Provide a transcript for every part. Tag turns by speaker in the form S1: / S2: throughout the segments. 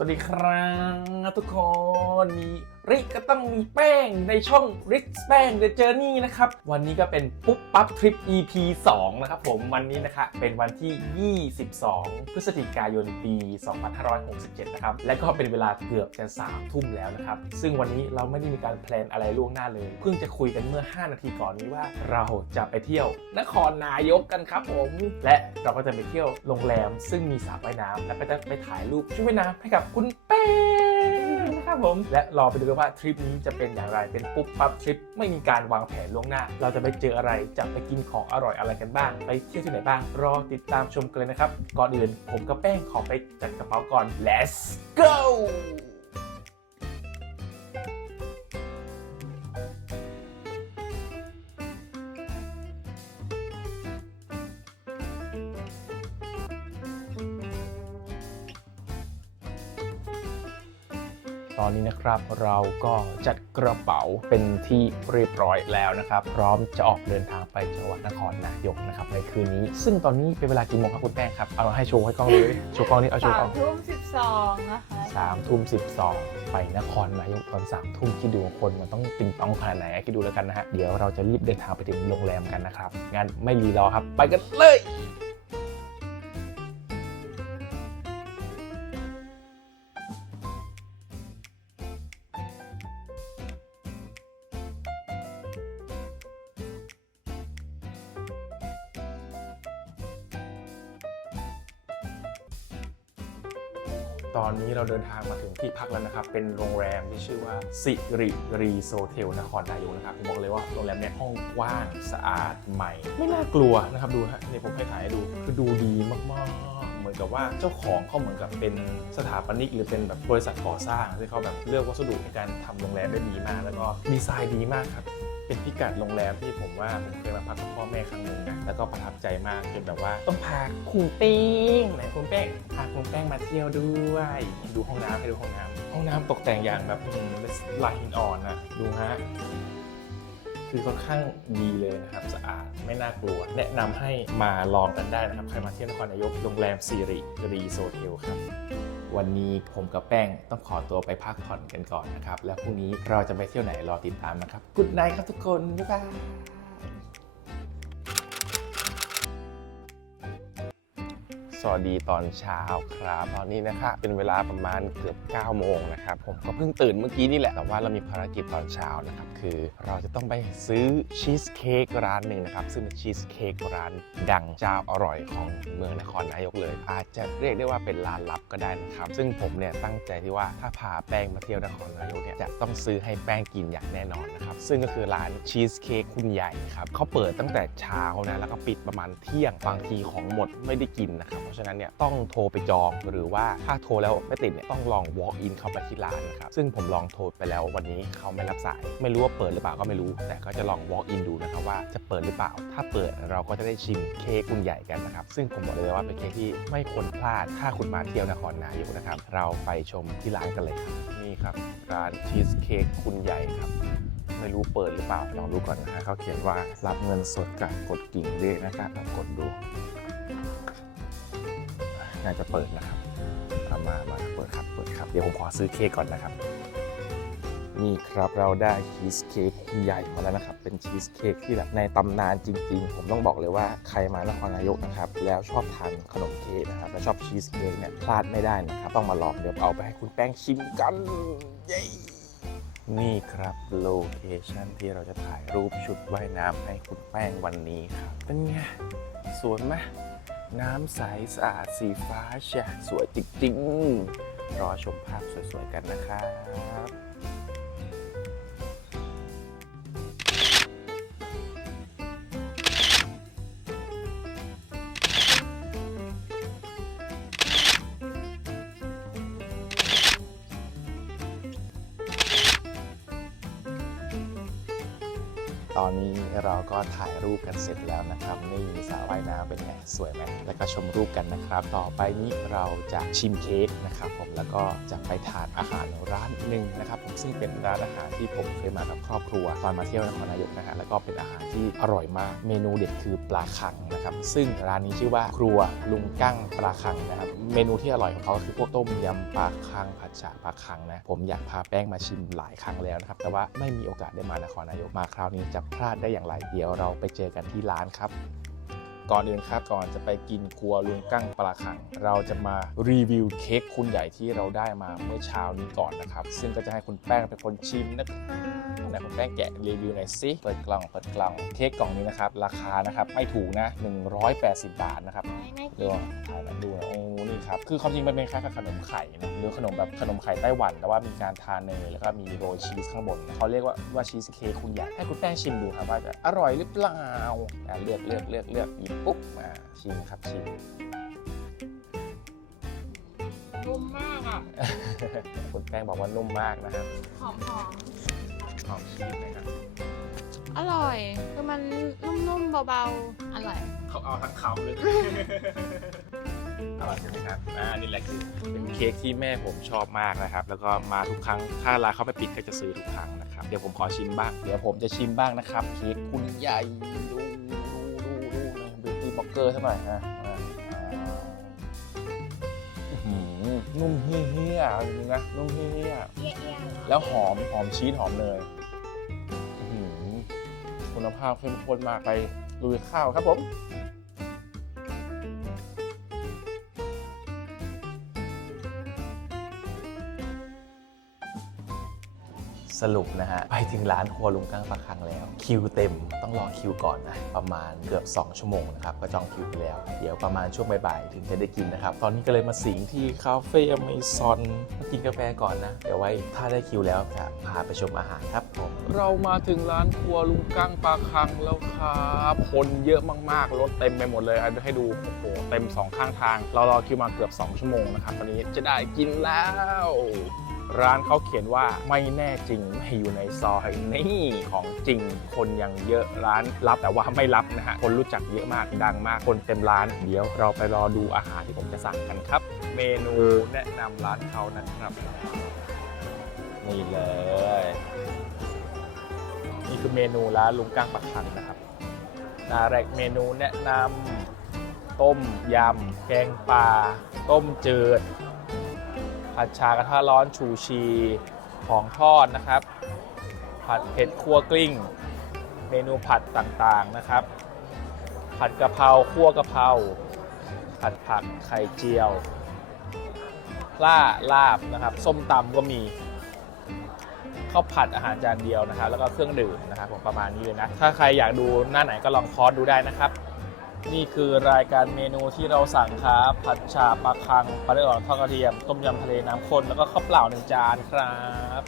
S1: สวัสดีครับทุกคนมี ริก็ต้องมีแป้งในช่องริกแป้ง The Journey นะครับ วันนี้ก็เป็นปุ๊บปั๊บทริป EP 2 นะครับผมวันนี้นะคะเป็นวันที่ 22 พฤศจิกายนปี 2567 นะครับ และก็เป็นเวลาเกือบจะ3ทุ่มแล้วนะครับ ซึ่งวันนี้เราไม่ได้มีการแพลนอะไรล่วงหน้าเลย เพิ่งจะคุยกันเมื่อ 5 นาทีก่อนนี้ว่าเราจะไปเที่ยวนครนายกกันครับผม และเราก็จะไปเที่ยวโรงแรมซึ่งมีสระว่ายน้ำและก็จะไปถ่ายรูปชุดว่ายน้ำให้กับคุณแป้ง ครับผมและรอไปดูกันว่าทริปนี้จะเป็นอย่างไรเป็นปุ๊บปั๊บทริปไม่มีการวางแผนล่วงหน้า เราจะไปเจออะไรจะไปกินของอร่อยอะไรกันบ้าง ไปเที่ยวที่ไหนบ้าง รอติดตามชมกันเลยนะครับก่อนอื่นผมกับแป้งขอไปจัดกระเป๋าก่อน let's go ตอนนี้นะครับเราก็จัดกระเป๋าเป็นที่เรียบร้อยแล้วนะครับ พร้อมจะออกเดินทางไปจังหวัดนครนายกนะครับในคืนนี้ ซึ่งตอนนี้เป็นเวลากี่โมงครับคุณแป้งครับ เอาให้โชว์ให้กล้องเลยโชว์กล้องนี้เอาโชว์กล้
S2: สา
S1: อ
S2: ม
S1: ง
S2: ทุ่มสิบสองนะคะ
S1: สามทุ่มสิบสองไปนครนายกตอนสามทุ่มคิดดูคนมันต้องติงต้องขนาดไหนคิดดูแล้วกันนะฮะ เดี๋ยวเราจะรีบเดินทางไปถึงโรงแรมกันนะครับ งั้นไม่รีรอครับ ไปกันเลย ตอนนี้เราเดินทางมาถึงที่พักแล้วนะครับ เป็นโรงแรมที่ชื่อว่าสิริรีโซเทลนครนายกนะครับผมบอกเลยว่าโรงแรมเนี่ยห้องกว้างสะอาดใหม่ ไม่น่ากลัวนะครับดูฮะนี่ผมให้ถ่ายให้ดูคือดูดีมากๆ เหมือนกับว่าเจ้าของเขาเหมือนกับเป็นสถาปนิกหรือเป็นแบบบริษัทก่อสร้างที่เขาแบบเลือกวัสดุในการทำโรงแรมได้ดีมาก แล้วก็ดีไซน์ดีมากครับ เป็นพิกัดโรงแรมที่ผมว่าผมเคยมาพักกับพ่อแม่ครั้งหนึ่งนะแล้วก็ประทับใจมากจนแบบว่าต้องพาคุณแป้งไหนคุณแป้งพาคุณแป้งมาเที่ยวด้วยดูห้องน้ำให้ดูห้องน้ำห้องน้ำตกแต่งอย่างแบบอืมเป็นลายหินอ่อนนะดูฮะคือค่อนข้างดีเลยนะครับสะอาดไม่น่ากลัว แนะนำให้มาลองกันได้นะครับ ใครมาเที่ยวนครนายกโรงแรมซีริรีโซเทลครับ วันนี้ผมกับแป้งต้องขอตัวไปพักผ่อนกันก่อนนะครับ แล้วพรุ่งนี้เราจะไปเที่ยวไหนรอติดตามนะครับกุดไนครับทุกคน บ๊ายบาย สวัสดีตอนเช้าครับ ตอนนี้นะครับเป็นเวลาประมาณเกือบ 9 โมงนะครับ ผมก็เพิ่งตื่นเมื่อกี้นี่แหละ แต่ว่าเรามีภารกิจตอนเช้านะครับ คือเราจะต้องไปซื้อชีสเค้กร้านหนึ่งนะครับ ซึ่งเป็นชีสเค้กร้านดังเจ้าอร่อยของเมืองนครนายกเลย อาจจะเรียกได้ว่าเป็นร้านลับก็ได้นะครับ ซึ่งผมเนี่ยตั้งใจที่ว่าถ้าพาแป้งมาเที่ยวนครนายกเนี่ยจะต้องซื้อให้แป้งกินอย่างแน่นอนนะครับ ซึ่งก็คือร้านชีสเค้กคุณใหญ่ครับเขาเปิดตั้งแต่เช้านะแล้วก็ปิดประมาณเที่ยงบางทีของหมดไม่ได้กินนะครับราะฉะนั้นเนี่ยต้องโทรไปจองหรือว่าถ้าโทรแล้วไม่ติดเนี่ยต้องลอง walk in เข้าไปที่ร้านนะครับซึ่งผมลองโทรไปแล้ววันนี้เขาไม่รับสาย ไม่รู้ว่าเปิดหรือเปล่าก็ไม่รู้ แต่ก็จะลอง walk in ดูนะครับว่าจะเปิดหรือเปล่า ถ้าเปิดเราก็จะได้ชิมเค้กคุณใหญ่กันนะครับซึ่งผมบอกเลยว่าเป็นเค้กที่ไม่ควรพลาดถ้าคุณมาเที่ยวนครนายกนะครับเราไปชมที่ร้านกันเลยครับนี่ครับร้านชีสเค้กคุณใหญ่ครับไม่รู้เปิดหรือเปล่าลองดูก่อนนะฮะเขาเขียนว่ารับเงินสดกับกดกิ่งเลขนะครับลองกดดู น่าจะเปิดนะครับเอามามาเปิดครับเปิดครับเดี๋ยวผมขอซื้อเค้กก่อนนะครับ นี่ครับเราได้ชีสเค้กใหญ่มาแล้วนะครับ เป็นชีสเค้กที่แบบในตำนานจริง ๆ ผมต้องบอกเลยว่าใครมานครนายกนะครับ แล้วชอบทานขนมเค้กนะครับและชอบชีสเค้กเนี่ยพลาดไม่ได้นะครับ ต้องมาลองเดี๋ยวเอาไปให้คุณแป้งชิมกันเย้นี่ครับโลเคชันที่เราจะถ่ายรูปชุดว่ายน้ำให้คุณแป้งวันนี้ครับเป็นไงสวยไหม น้ำใสสะอาดสีฟ้าใช่สวยจริงๆ รอชมภาพสวยๆกันนะครับ ตอนนี้เราก็ถ่ายรูปกันเสร็จแล้วนะครับ นี่สระว่ายน้ำเป็นไงสวยไหมแล้วก็ชมรูปกันนะครับ ต่อไปนี้เราจะชิมเค้กนะครับผมแล้วก็จะไปทานอาหารร้านหนึ่งนะครับผมซึ่งเป็นร้านอาหารที่ผมเคยมากับครอบครัว ตอนมาเที่ยวนครนายกนะฮะแล้วก็เป็นอาหารที่อร่อยมาก เมนูเด็ดคือปลาคังนะครับซึ่งร้านนี้ชื่อว่าครัวลุงกั้งปลาคังนะครับเมนูที่อร่อยของเขาก็คือพวกต้มยำปลาคังผัดฉะปลาคังนะผมอยากพาแป้งมาชิมหลายครั้งแล้วนะครับแต่ว่าไม่มีโอกาสได้มานครนายกมาคราวนี้จะพลาดได้อย่างไร เดี๋ยวเราไปเจอกันที่ร้านครับ ก่อนอื่นครับก่อนจะไปกินครัวลุงกั้งปลาคัง เราจะมารีวิวเค้กคุณใหญ่ที่เราได้มาเมื่อเช้านี้ก่อนนะครับ ซึ่งก็จะให้คุณแป้งเป็นคนชิมนะครับไหนคุณแป้งแกะรีวิวหน่อยสิเปิดกล่องเปิดกล่องเค้กกล่องนี้นะครับราคานะครับไม่ถูกนะ 180 บาทนะครับเดี๋ยวถ่ายมาดูนะโอ้นี่ครับคือความจริงมันเป็นคล้ายกับขนมไข่นะหรือขนมแบบขนมไข่ไต้หวันแต่ว่ามีการทาเนยแล้วก็มีโรยชีสข้างบนเขาเรียกว่าว่าชีสเค้กคุณใหญ่ให้คุณแป้งชิมดูครับว่าจะอร่อยหรือเปล่าอะเลือกเลือกเลือกเลือกหยิบปุ๊บมาชิมครับชิม
S2: นุ่มมากอะ
S1: คุณแป้งบอกว่านุ่มมากนะครับ
S2: หอมหอม
S1: หอมชีสนะครับ
S2: อร่อย คือมันนุ่มๆเบาๆ อร่อย
S1: เขาเอาทั้งเขาเลย อร่อยใช่ไหมครับอ่านี่แหละคือเป็นเค้กที่แม่ผมชอบมากนะครับ แล้วก็มาทุกครั้ง ถ้าร้านเขาไม่ปิดก็จะซื้อทุกครั้งนะครับ เดี๋ยวผมขอชิมบ้าง เดี๋ยวผมจะชิมบ้างนะครับ เค้กคุณใหญ่ดูดูดูดูนะ บิวตี้บล็อกเกอร์สักหน่อยฮะอ่าอ่าอื้อหือนุ่มเฮี้ยๆจริงๆนะนุ่มเฮี้ย
S2: เอี้ยๆ
S1: แล้วหอมหอมชีสหอมเนยอื้อหือคุณภาพเข้มข้นมากไปลุยข้าวครับผม สรุปนะฮะ ไปถึงร้านครัวลุงกั้งปลาคังแล้ว คิวเต็มต้องรอคิวก่อนนะ ประมาณเกือบ 2 ชั่วโมงนะครับ ก็จองคิวไปแล้ว เดี๋ยวประมาณช่วงบ่ายๆถึงจะได้กินนะครับ ตอนนี้ก็เลยมาสิงที่คาเฟ่อเมซอนมากินกาแฟก่อนนะ เดี๋ยวไว้ถ้าได้คิวแล้วจะพาไปชมอาหารครับผมเรามาถึงร้านครัวลุงกั้งปลาคังแล้วครับคนเยอะมากๆรถเต็มไปหมดเลยให้ดูโอ้โหเต็มสองข้างทาง เรารอคิวมาเกือบ 2 ชั่วโมงนะครับตอนนี้จะได้กินแล้ว ร้านเขาเขียนว่าไม่แน่จริงไม่อยู่ในซอยนี่ของจริงคนยังเยอะร้านรับแต่ว่าไม่รับนะฮะคนรู้จักเยอะมากดังมากคนเต็มร้าน เดี๋ยวเราไปรอดูอาหารที่ผมจะสั่งกันครับ เมนูแนะนำร้านเขานะครับนี่เลยนี่คือเมนูร้านลุงก้างปักคังนะครับหนาแรกเมนูแนะนำต้มยำแกงปลาต้มจืด ผัดชากระทะร้อนชูชีของทอดนะครับ ผัดเผ็ดคั่วกลิ้ง เมนูผัดต่างๆนะครับ ผัดกะเพราคั่วกะเพราผัดผักไข่เจียวล่าลาบนะครับ ส้มตำก็มีข้าวผัดอาหารจานเดียวนะครับ แล้วก็เครื่องดื่มนะครับผมประมาณนี้เลยนะ ถ้าใครอยากดูหน้าไหนก็ลองคอร์สดูได้นะครับ นี่คือรายการเมนูที่เราสั่งครับผัดฉาปลาคังปลาเลือดอ่อนทอดกระเทียม ต้มยำทะเลน้ำข้นแล้วก็ข้าวเปล่าหนึ่งจานครับ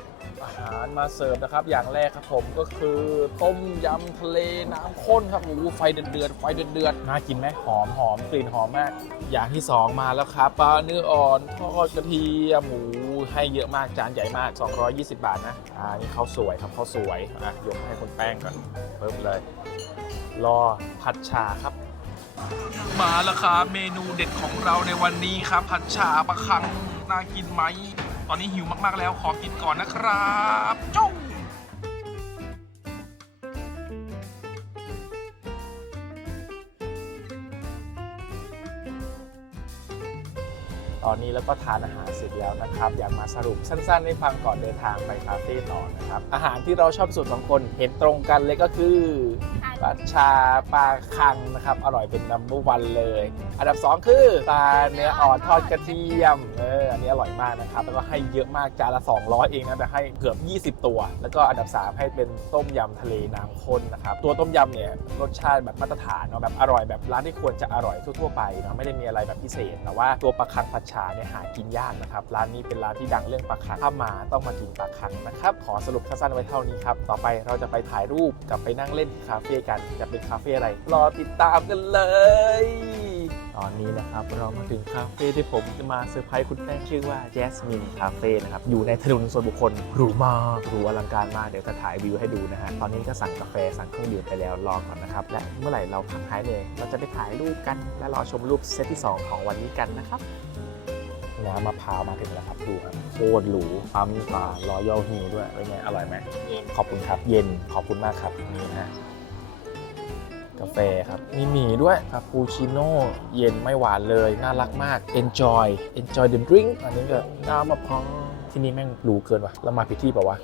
S1: อาหารมาเสิร์ฟนะครับ อย่างแรกครับผมก็คือต้มยำทะเลน้ำข้นครับโอ้โหไฟเดือดๆไฟเดือดๆน่ากินไหมหอมหอมกลิ่นหอมมาก อย่างที่สองมาแล้วครับปลาเนื้ออ่อนทอดกระเทียมหมูให้เยอะมากจานใหญ่มาก 220 บาทนะอ่านี่ข้าวสวยครับข้าวสวยอะยกให้คนแป้งก่อนเพิ่มเลย รอผัดชาครับ มาแล้วครับเมนูเด็ดของเราในวันนี้ครับ ผัดฉาปลาคังน่ากินไหม ตอนนี้หิวมาก ๆ แล้วขอกินก่อนนะครับจ้งตอนนี้แล้วก็ทานอาหารเสร็จแล้วนะครับ อยากมาสรุปสั้นๆให้ฟังก่อนเดินทางไปคาเฟ่ต่อนะครับ อาหารที่เราชอบสุดสองคนเห็นตรงกันเลยก็คือ ผัดชาปลาคังนะครับ อร่อยเป็นนัมเบอร์วันเลย อันดับ 2 คือปลาเนื้ออ่อนทอดกระเทียมเอออันนี้อร่อยมากนะครับ แล้วก็ให้เยอะมากจานละ 200 เองนะแต่ให้เกือบ 20 ตัว แล้วก็อันดับ 3 ให้เป็นต้มยำทะเลน้ำข้นนะครับ ตัวต้มยำเนี่ยรสชาติแบบมาตรฐานเนาะแบบอร่อยแบบร้านที่ควรจะอร่อยทั่วๆไปเนาะไม่ได้มีอะไรแบบพิเศษแต่ว่าตัวปลาคังผัดชาเนี่ยหากินยากนะครับร้านนี้เป็นร้านที่ดังเรื่องปลาคังถ้ามาต้องมากินปลาคังนะครับขอสรุปสั้นๆไว้เท่านี้ครับต่อไปเราจะไปถ่ายรูปกับไปนั่งเล่นที่คาเฟ่กันจะเป็นคาเฟ่อะไร รอติดตามกันเลยตตอนนี้นะครับเรามาถึงคาเฟ่ที่ผมจะมาเซอร์ไพรส์คุณแป้งชื่อว่า Jasmine Cafe นะครับ อยู่ในถนนส่วนบุคคลหรูมากหรูอลังการมาก เดี๋ยวจะถ่ายวิวให้ดูนะฮะ ตอนนี้ก็สั่งกาแฟสั่งเครื่องดื่มไปแล้วรอก่อนนะครับ และเมื่อไหร่เราพักท้ายเลยเราจะไปถ่ายรูปกัน และรอชมรูปเซตที่ 2 ของวันนี้กันนะครับน้ำมะพร้าวมาถึงแล้วครับดูครับโคตรหรูปั๊มปลารอยอฮิวด้วยเป็นไงอร่อยไหม
S2: เย็น
S1: ขอบคุณครับ เย็นขอบคุณมากครับนี่นะฮะ กาแฟครับ มีหมี่ด้วยคาปูชิโน่เย็นไม่หวานเลย น่ารักมาก enjoy enjoy the drink อันนี้ก็น้ำมะพร้าวที่นี่แม่งหรูเกินว่ะเรามาผิดที่เปล่าวะ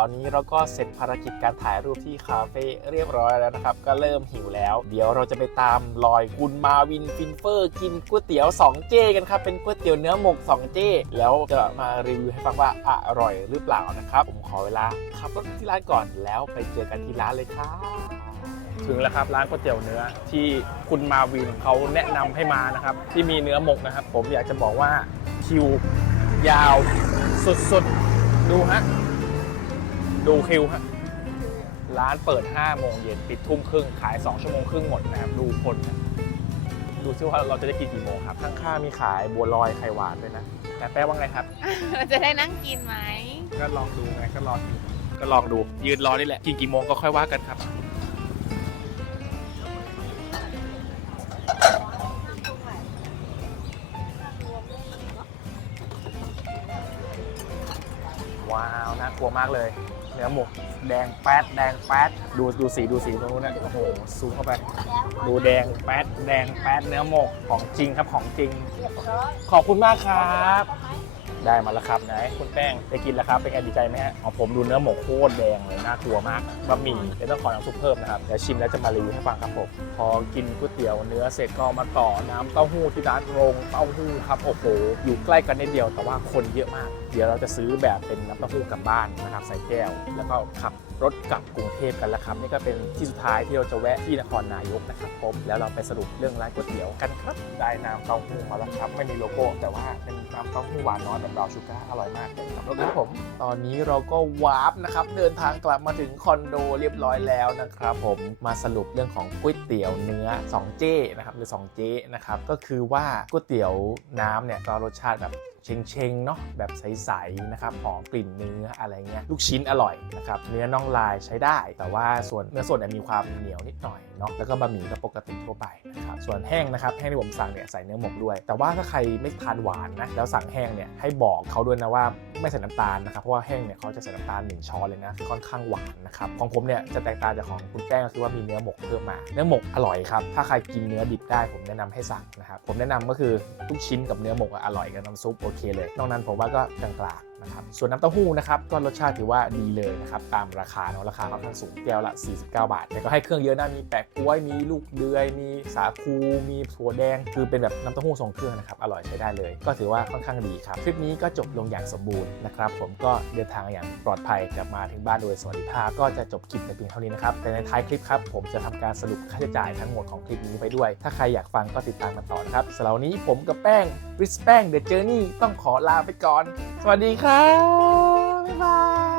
S1: ตอนนี้เราก็เสร็จภารกิจการถ่ายรูปที่คาเฟ่เรียบร้อยแล้วนะครับ ก็เริ่มหิวแล้ว เดี๋ยวเราจะไปตามรอยคุณมาวินฟินเฟอร์กินก๋วยเตี๋ยว2เจกันครับ เป็นก๋วยเตี๋ยวเนื้อหมก2เจแล้วจะมารีวิวให้ฟังว่าอร่อยหรือเปล่านะครับ ผมขอเวลาขับรถที่ร้านก่อนแล้วไปเจอกันที่ร้านเลยครับถึงแล้วครับร้านก๋วยเตี๋ยวเนื้อที่คุณมาวินเขาแนะนำให้มานะครับ ที่มีเนื้อหมกนะครับ ผมอยากจะบอกว่าคิวยาวสุดๆ ดูฮะ ดูคิวฮะร้านเปิด 5 โมงเย็นปิดทุ่มครึ่ง ขาย 2 ชั่วโมงครึ่งหมดนะครับ ดูคนนะดูซิว่าเราจะได้กินกี่โมงครับ ข้างๆมีขายบัวลอยไข่หวานด้วยนะ แต่แป้ว่าไงครับ
S2: เราจะได้นั่งกินไหม
S1: ก็ลองดูไงก็ลองดูก็ลองดู ยืนรอนี่แหละ กินกี่โมงก็ค่อยว่ากันครับ ว้าว น่ากลัวมากเลย เนื้อหมกแดงแป๊ดแดงแป๊ดดูดูสีดูสีตรงนู้นนะโอ้โหซูมเข้าไป ดูแดงแป๊ดแดงแป๊ดเนื้อหมกของจริงครับของจริง ขอบคุณมากครับ ได้มาแล้วครับไหนคุณแป้งไปกินแล้วครับเป็นไงดีใจไหมฮะของผมดูเนื้อหมกโคตรแดงเลยน่ากลัวมากบะหมี่เดี๋ยวต้องขอน้ำซุปเพิ่มนะครับเดี๋ยวชิมแล้วจะมารีวิวให้ฟังครับผมพอกินก๋วยเตี๋ยวเนื้อเสร็จก็มาต่อน้ำเต้าหู้ที่ร้านโรงเต้าหู้ครับโอ้โหอยู่ใกล้กันนิดเดียวแต่ว่าคนเยอะมากเดี๋ยวเราจะซื้อแบบเป็นน้ำเต้าหู้กลับบ้านนะครับใส่แก้ว แล้วก็ขับรถกลับกรุงเทพกันแล้วครับนี่ก็เป็นที่สุดท้ายที่เราจะแวะที่นครนายกนะครับผมแล้วเราไปสรุปเรื่องร้านก๋วยเตี๋ยวกันครับได้น้ำเต้าหู้มาแล้วครับไม่มีโลโก้ แต่ว่าเป็นน้ำเต้าหู้หวานน้อยแบบบราวชูการ์อร่อยมากครับรถนี้ผมตอนนี้เราก็วาร์ปนะครับเดินทางกลับมาถึงคอนโดเรียบร้อยแล้วนะครับผมมาสรุปเรื่องของก๋วยเตี๋ยวเนื้อ2เจ้นะครับหรือ2เจ้นะครับก็คือว่าก๋วยเตี๋ยวน้ำเนี่ยก็รสชาติแบบเชงๆเนาะแบบใสๆนะครับหอมกลิ่นเนื้ออะไรเงี้ยลูกชิ้นอร่อยนะครับเนื้อน่องลายใช้ได้ แต่ว่าส่วนเนื้อสดเนี่ยมีความเหนียวนิดหน่อยเนาะแล้วก็บะหมี่ก็ปกติทั่วไปนะครับส่วนแห้งนะครับแห้งที่ผมสั่งเนี่ยใส่เนื้อหมกด้วย แต่ว่าถ้าใครไม่ทานหวานนะแล้วสั่งแห้งเนี่ยให้บอกเขาด้วยนะว่าไม่ใส่น้ำตาลนะครับเพราะว่าแห้งเนี่ยเขาจะใส่น้ำตาลหนึ่งช้อนเลยนะค่อนข้างหวานนะครับของผมเนี่ยจะแตกต่างจากของคุณแป้งก็คือว่ามีเนื้อหมกเพิ่มมา เนื้อหมกอร่อยครับถ้าใครกินเนื้อดิบได้ผมแนะนำให้สั่งนะครับผมแนะนำก็คือทุกชิ้นกับเนื้อหมกอร่อยกับน้ำซุปโอเคเลย นอกนั้นผมว่าก็กลาง นะครับส่วนน้ำเต้าหู้นะครับก็รสชาติถือว่าดีเลยนะครับตามราคาเนาะราคาค่อนข้างสูงแก้วละ 49 บาท แต่ก็ให้เครื่องเยอะนะมีแปะกล้วยมีลูกเดือย มีสาคูมีถั่วแดง คือเป็นแบบน้ำเต้าหู้ทรงเครื่องนะครับอร่อยใช้ได้เลย ก็ถือว่าค่อนข้างดีครับ คลิปนี้ก็จบลงอย่างสมบูรณ์นะครับผมก็เดินทางอย่างปลอดภัยกลับมาถึงบ้านโดยสวัสดิภาพก็จะจบคลิปในเพียงเท่านี้นะครับแต่ในท้ายคลิปครับผมจะทำการสรุปค่าใช้จ่ายทั้งหมดของคลิปนี้ไปด้วย ถ้าใครอยากฟังก็ติดตามกันต่อนะครับสำหรับวันนี้ผมกับแป้งริสแป้งเดอะเจอร์นี่ต้องขอลาไปก่อน สวัสดีครับ Carnaval!